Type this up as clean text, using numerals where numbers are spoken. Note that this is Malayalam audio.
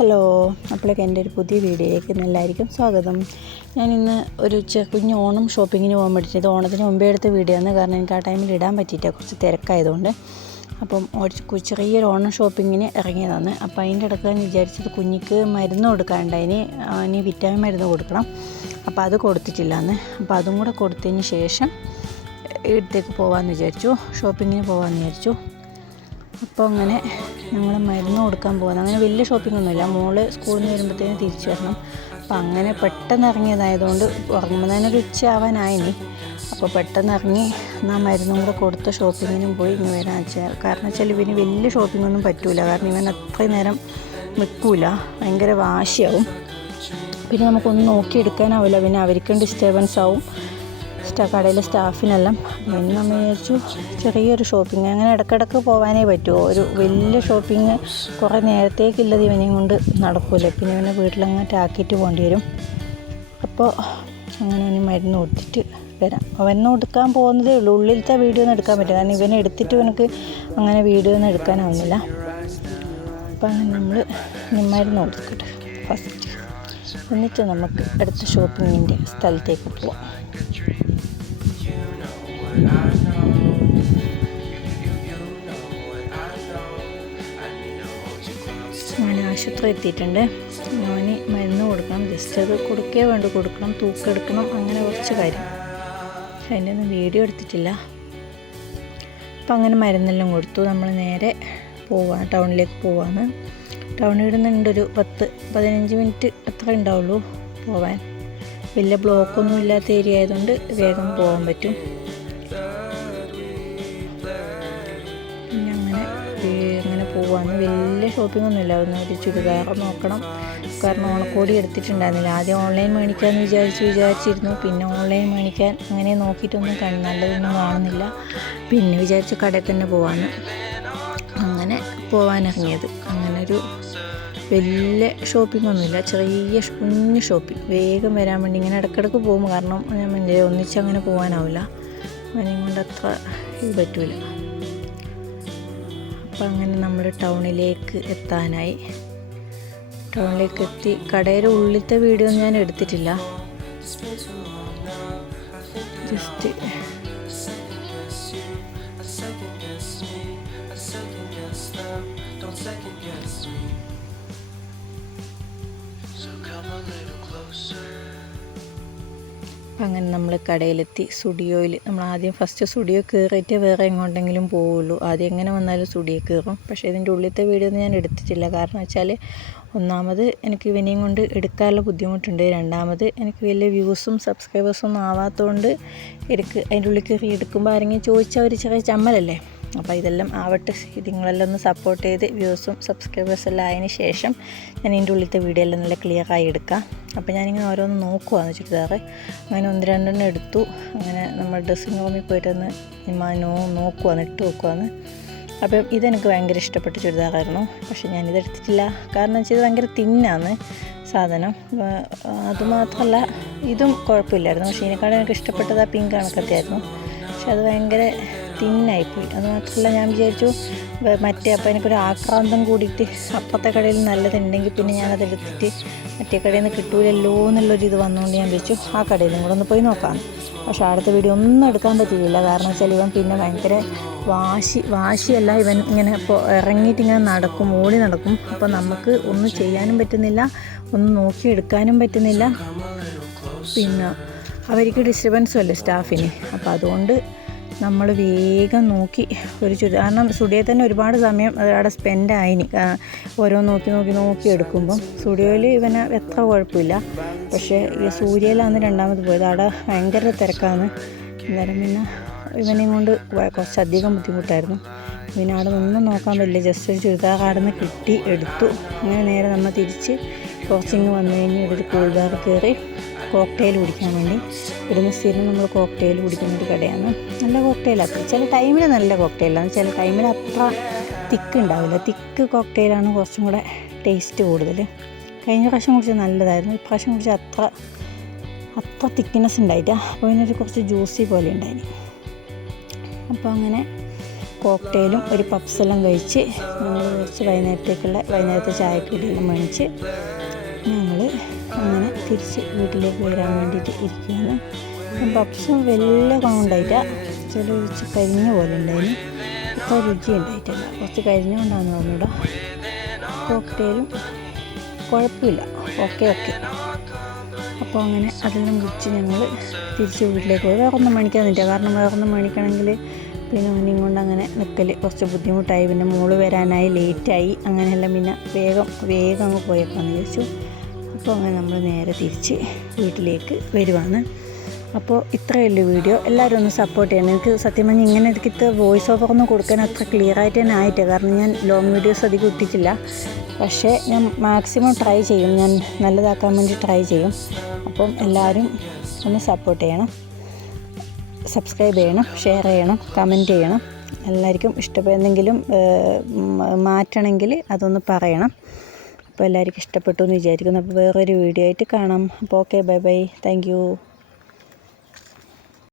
ഹലോ, അപ്പോഴേക്ക് എൻ്റെ ഒരു പുതിയ വീഡിയോയിലേക്ക് എല്ലാവർക്കും സ്വാഗതം. ഞാനിന്ന് ഒരു കുഞ്ഞ് ഓണം ഷോപ്പിങ്ങിന് പോകാൻ വേണ്ടിയിട്ട്, ഇത് ഓണത്തിന് മുമ്പേ എടുത്ത വീഡിയോ ആണ്. കാരണം എനിക്ക് ആ ടൈമിൽ ഇടാൻ പറ്റിയില്ല, കുറച്ച് തിരക്കായതുകൊണ്ട്. അപ്പം ചെറിയൊരു ഓണം ഷോപ്പിങ്ങിന് ഇറങ്ങിയതാണ്. അപ്പോൾ അതിൻ്റെ ഇടയ്ക്ക് ഞാൻ വിചാരിച്ചത് കുഞ്ഞിക്ക് മരുന്ന് കൊടുക്കാനുണ്ടായിന്, ഇനി വിറ്റാമിൻ മരുന്ന് കൊടുക്കണം. അപ്പോൾ അത് കൊടുത്തിട്ടില്ലാന്ന്. അപ്പോൾ അതും കൂടെ കൊടുത്തതിന് ശേഷം ഇടത്തേക്ക് പോകാമെന്ന് വിചാരിച്ചു, ഷോപ്പിങ്ങിന് പോകാമെന്ന് വിചാരിച്ചു. അപ്പോൾ അങ്ങനെ ഞങ്ങൾ മരുന്ന് കൊടുക്കാൻ പോകുന്നത്. അങ്ങനെ വലിയ ഷോപ്പിങ്ങൊന്നുമില്ല, മോള് സ്കൂളിൽ നിന്ന് വരുമ്പോഴത്തേനും തിരിച്ചു വരണം. അപ്പോൾ അങ്ങനെ പെട്ടെന്ന് ഇറങ്ങിയതായതുകൊണ്ട് ഉറങ്ങുമ്പോൾ തന്നെ ഒരു ഉച്ചയാവാനായിനി. അപ്പോൾ പെട്ടെന്ന് ഇറങ്ങി മരുന്നും കൂടെ കൊടുത്ത ഷോപ്പിങ്ങിനും പോയി ഇങ്ങനെ വരാൻ വെച്ചാൽ. കാരണം വെച്ചാൽ ഇവന് വലിയ ഷോപ്പിങ്ങൊന്നും പറ്റില്ല, കാരണം ഇവൻ അത്രയും നേരം നിൽക്കില്ല, ഭയങ്കര വാശിയാവും. പിന്നെ നമുക്കൊന്നും നോക്കിയെടുക്കാനാവില്ല, പിന്നെ അവർക്കും ഡിസ്റ്റർബൻസ് ആവും, കടയിലെ സ്റ്റാഫിനെല്ലാം. പിന്നെ നമ്മൾ വിചാരിച്ചു ചെറിയൊരു ഷോപ്പിംഗ്, അങ്ങനെ ഇടയ്ക്കിടയ്ക്ക് പോകാനേ പറ്റുമോ. ഒരു വലിയ ഷോപ്പിംഗ് കുറേ നേരത്തേക്കുള്ളത് ഇവനെയും കൊണ്ട് നടക്കില്ല, പിന്നെ ഇവനെ വീട്ടിലങ്ങോട്ട് ആക്കിയിട്ട് പോകേണ്ടി വരും. അപ്പോൾ അങ്ങനെ ഇനി മരുന്ന് കൊടുത്തിട്ട് വരാം. മരുന്ന് കൊടുക്കാൻ പോകുന്നതേ ഉള്ളൂ, ഉള്ളിലത്തെ വീഡിയോ ഒന്നും എടുക്കാൻ പറ്റില്ല, കാരണം ഇവനെ എടുത്തിട്ട് ഇവനക്ക് അങ്ങനെ വീഡിയോ ഒന്നും എടുക്കാനാവുന്നില്ല. അപ്പം അങ്ങനെ നമ്മൾ മരുന്ന് കൊടുത്തിട്ട് ഫസ്റ്റ്, എന്നിട്ട് നമുക്ക് അടുത്ത ഷോപ്പിങ്ങിൻ്റെ സ്ഥലത്തേക്ക് പോവാം. ഞാൻ ആശുപത്രി എത്തിയിട്ടുണ്ട്. ഞാൻ മരുന്ന് കൊടുക്കണം, ജസ്റ്റ് അത് കൊടുക്കണം, തൂക്കെടുക്കണം, അങ്ങനെ കുറച്ച് കാര്യം. പക്ഷെ അതിൻ്റെ ഒന്നും വീഡിയോ എടുത്തിട്ടില്ല. അപ്പം അങ്ങനെ മരുന്നെല്ലാം കൊടുത്തു. നമ്മൾ നേരെ ടൗണിലേക്ക് പോവാണ്. ടൗണിൽ നിന്നുണ്ടൊരു 10-15 മിനിറ്റ് അത്ര ഉണ്ടാവുള്ളൂ പോവാൻ. വലിയ ബ്ലോക്കൊന്നും ഇല്ലാത്ത ഏരിയ ആയതുകൊണ്ട് വേഗം പോകാൻ പറ്റും. പിന്നെ അങ്ങനെ പോവാന്ന്. വലിയ ഷോപ്പിംഗ് ഇല്ല, ഒരു ചുരിദാർ നോക്കണം, കാരണം ഓണക്കോടി എടുത്തിട്ടുണ്ടായിരുന്നില്ല. ആദ്യം ഓൺലൈൻ മേടിക്കാമെന്ന് വിചാരിച്ചിരുന്നു, പിന്നെ ഓൺലൈൻ മേടിക്കാൻ അങ്ങനെ നോക്കിയിട്ടൊന്നും നല്ലതൊന്നും കാണുന്നില്ല. പിന്നെ വിചാരിച്ച കടയിൽ തന്നെ പോവാന്ന്, അങ്ങനെ പോവാനിറങ്ങിയത്. അങ്ങനെ ഒരു വലിയ ഷോപ്പിങ്ങൊന്നുമില്ല, ചെറിയ കുഞ്ഞ് ഷോപ്പിംഗ്, വേഗം വരാൻ വേണ്ടി ഇങ്ങനെ ഇടയ്ക്കിടയ്ക്ക് പോകും. കാരണം ഞാൻ ഒന്നിച്ചങ്ങനെ പോകാനാവില്ല, അതിനെയും കൊണ്ട് അത്ര ഇത് പറ്റൂല. അപ്പം അങ്ങനെ നമ്മൾ ടൗണിലേക്ക് എത്താനായി. ടൗണിലേക്ക് എത്തി. കടയുടെ ഉള്ളിലത്തെ വീഡിയോ ഒന്നും ഞാൻ എടുത്തിട്ടില്ല, ജസ്റ്റ് അങ്ങനെ നമ്മൾ കടയിലെത്തി. സ്റ്റുഡിയോയിൽ നമ്മൾ ആദ്യം ഫസ്റ്റ് സ്റ്റുഡിയോ കയറിയിട്ട് വേറെ എങ്ങോട്ടെങ്കിലും പോവുള്ളൂ. ആദ്യം എങ്ങനെ വന്നാലും സ്റ്റുഡിയോ കയറും. പക്ഷേ ഇതിൻ്റെ ഉള്ളിലത്തെ വീഡിയോ ഒന്നും ഞാൻ എടുത്തിട്ടില്ല, കാരണം വെച്ചാൽ ഒന്നാമത് എനിക്ക് ഇവനെയും കൊണ്ട് എടുക്കാനുള്ള ബുദ്ധിമുട്ടുണ്ട്, രണ്ടാമത് എനിക്ക് വലിയ വ്യൂസും സബ്സ്ക്രൈബേഴ്സും ഒന്നും ആവാത്തതുകൊണ്ട് അതിൻ്റെ ഉള്ളിൽ കയറി എടുക്കുമ്പോൾ ആരെങ്കിലും ചോദിച്ചാൽ ഒരു ചെറിയ ചമ്മലല്ലേ. അപ്പോൾ ഇതെല്ലാം ആവട്ടെ, നിങ്ങളെല്ലാം ഒന്ന് സപ്പോർട്ട് ചെയ്ത് വ്യൂസും സബ്സ്ക്രൈബേഴ്സ് എല്ലാം ആയതിന് ശേഷം ഞാൻ ഇതിൻ്റെ ഉള്ളിലത്തെ വീഡിയോ എല്ലാം നല്ല ക്ലിയറായി എടുക്കാം. അപ്പോൾ ഞാനിങ്ങനെ ഓരോന്ന് നോക്കുവാന്ന് ചുരിദാറ്. അങ്ങനെ 1-2 എടുത്തു. അങ്ങനെ നമ്മൾ ഡ്രസ്സിങ് റൂമിൽ പോയിട്ടൊന്ന് നോക്കുവാന്ന്, ഇട്ട് നോക്കുവാന്ന്. അപ്പം ഇതെനിക്ക് ഭയങ്കര ഇഷ്ടപ്പെട്ട ചുരിദാറായിരുന്നു, പക്ഷേ ഞാനിതെടുത്തിട്ടില്ല. കാരണം വെച്ചാൽ ഇത് ഭയങ്കര തിന്നാണ് സാധനം. അതുമാത്രമല്ല ഇതും കുഴപ്പമില്ലായിരുന്നു, പക്ഷേ ഇതിനെക്കാളും എനിക്ക് ഇഷ്ടപ്പെട്ടത് ആ പിങ്ക് കണക്കത്തെ ആയിരുന്നു. പക്ഷെ അത് ഭയങ്കര തിന്നായിപ്പോയി. അത് മാത്രമല്ല ഞാൻ വിചാരിച്ചു അപ്പോൾ എനിക്കൊരു ആക്രാന്തം കൂടിയിട്ട് അപ്പുറത്തെ കടയിൽ നല്ലതുണ്ടെങ്കിൽ പിന്നെ ഞാനതെടുത്തിട്ട് മറ്റേ കടയിൽ നിന്ന് കിട്ടൂലല്ലോ എന്നുള്ളൊരിത് വന്നുകൊണ്ട് ഞാൻ വിചാരിച്ചു ആ കടയിൽ നിന്നും കൂടെ ഒന്ന് പോയി നോക്കാം. പക്ഷേ അടുത്ത വീഡിയോ ഒന്നും എടുക്കാൻ പറ്റിയില്ല, കാരണം വെച്ചാൽ ഇവൻ പിന്നെ ഭയങ്കര വാശിയല്ല, ഇവൻ ഇങ്ങനെ ഇപ്പോൾ ഇറങ്ങിയിട്ട് ഇങ്ങനെ നടക്കും, ഓടി നടക്കും. അപ്പോൾ നമുക്ക് ഒന്നും ചെയ്യാനും പറ്റുന്നില്ല, ഒന്നും നോക്കിയെടുക്കാനും പറ്റുന്നില്ല. പിന്നെ അവർക്ക് ഡിസ്റ്റർബൻസും അല്ലേ സ്റ്റാഫിന്. അപ്പോൾ അതുകൊണ്ട് നമ്മൾ വേഗം നോക്കി കാരണം സ്റ്റുഡിയോയിൽ തന്നെ ഒരുപാട് സമയം അവിടെ സ്പെൻഡ് ആയിനി, ഓരോ നോക്കി എടുക്കുമ്പം. സ്റ്റുഡിയോയിൽ ഇവന് എത്ര കുഴപ്പമില്ല, പക്ഷേ ഈ സൂര്യയിലാണ് രണ്ടാമത് പോയത്, അവിടെ ഭയങ്കര തിരക്കാണ്. എന്തായാലും പിന്നെ ഇവനെയും കൊണ്ട് കുറച്ചധികം ബുദ്ധിമുട്ടായിരുന്നു. പിന്നെ അവിടെ ഒന്നും നോക്കാൻ പറ്റില്ല, ജസ്റ്റ് ഒരു ചുരിദാർ അവിടെ നിന്ന് കിട്ടി എടുത്തു. അങ്ങനെ നേരെ നമ്മൾ തിരിച്ച് കുറച്ചിങ്ങ് വന്നു കഴിഞ്ഞ് ഒരു കൂൾ ബാർ കയറി കോക്ടെയിൽ കുടിക്കാൻ വേണ്ടി. ഇവിടുന്ന് സ്ഥിരം നമ്മൾ കോക്ടെയിൽ കുടിക്കുന്നൊരു കടയാണ്. നല്ല കോക്ടെയിലാണ്, ചില ടൈമിൽ നല്ല കോക്ടെയിലാണ്, ചില ടൈമിൽ അത്ര തിക്ക് ഉണ്ടാവില്ല. തിക്ക് കോക്ടെയിലാണ് കുറച്ചും കൂടെ ടേസ്റ്റ് കൂടുതൽ. കഴിഞ്ഞ പ്രാവശ്യം കുടിച്ചത് നല്ലതായിരുന്നു, ഇപ്രാവശ്യം കുടിച്ചാൽ അത്ര തിക്നെസ് ഉണ്ടായിട്ടാ. അപ്പോൾ ഇതിനൊരു കുറച്ച് ജ്യൂസി പോലെ ഉണ്ടായി. അപ്പോൾ അങ്ങനെ കോക്ടെയിലും ഒരു പപ്സെല്ലാം കഴിച്ച് ഞങ്ങൾ കുറച്ച് വൈകുന്നേരത്തെ ചായക്കടിയെല്ലാം മേടിച്ച് ഞങ്ങൾ അങ്ങനെ തിരിച്ച് വീട്ടിലേക്ക് വരാൻ വേണ്ടിയിട്ട് ഇരിക്കുകയാണ്. പപ്സും വലിയ ഗുണമുണ്ടായിട്ടാണ്, കുറച്ച് കരിഞ്ഞ പോലെ ഉണ്ടായിരുന്നു, ഇപ്പോൾ രുചി ഉണ്ടായിട്ടില്ല, കുറച്ച് കരിഞ്ഞുകൊണ്ടാണെന്ന് പറഞ്ഞൂടാ. കോക്ടെയിലും കുഴപ്പമില്ല, ഓക്കെ. അപ്പോൾ അങ്ങനെ അതെല്ലാം കുടിച്ച് ഞങ്ങൾ തിരിച്ച് വീട്ടിലേക്ക് പോയി. വേറൊന്നും മേടിക്കാനില്ല, കാരണം വേറൊന്നും മേടിക്കണമെങ്കിൽ പിന്നെ മുന്നിൽ കൊണ്ട് അങ്ങനെ നിൽക്കൽ കുറച്ച് ബുദ്ധിമുട്ടായി. പിന്നെ മോള് വരാനായി, ലേറ്റായി, അങ്ങനെയെല്ലാം പിന്നെ വേഗം അങ്ങ് പോയേക്കാമെന്ന് വിചാരിച്ചു. അപ്പോൾ അങ്ങനെ നമ്മൾ നേരെ തിരിച്ച് വീട്ടിലേക്ക് വരുവാണ്. അപ്പോൾ ഇത്രയേ ഉള്ളൂ വീഡിയോ. എല്ലാവരും ഒന്ന് സപ്പോർട്ട് ചെയ്യണം. എനിക്ക് സത്യം പറഞ്ഞാൽ ഇങ്ങനെ എനിക്ക് വോയിസ് ഓവറൊന്നും കൊടുക്കാൻ അത്ര ക്ലിയർ ആയിട്ട് തന്നെ ആയിട്ട്, കാരണം ഞാൻ ലോങ് വീഡിയോസ് അധികം ഇട്ടിട്ടില്ല. പക്ഷേ ഞാൻ മാക്സിമം ട്രൈ ചെയ്യും, ഞാൻ നല്ലതാക്കാൻ വേണ്ടി ട്രൈ ചെയ്യും. അപ്പം എല്ലാവരും ഒന്ന് സപ്പോർട്ട് ചെയ്യണം, സബ്സ്ക്രൈബ് ചെയ്യണം, ഷെയർ ചെയ്യണം, കമൻറ്റ് ചെയ്യണം. എല്ലാവർക്കും ഇഷ്ടപ്പെടുന്നെങ്കിലും മാറ്റണമെങ്കിൽ അതൊന്ന് പറയണം. അപ്പോൾ എല്ലാവർക്കും ഇഷ്ടപ്പെട്ടു എന്ന് വിചാരിക്കുന്നു. അപ്പോൾ വേറൊരു വീഡിയോ ആയിട്ട് കാണാം. അപ്പോൾ ഓക്കെ, ബൈ, താങ്ക് യു.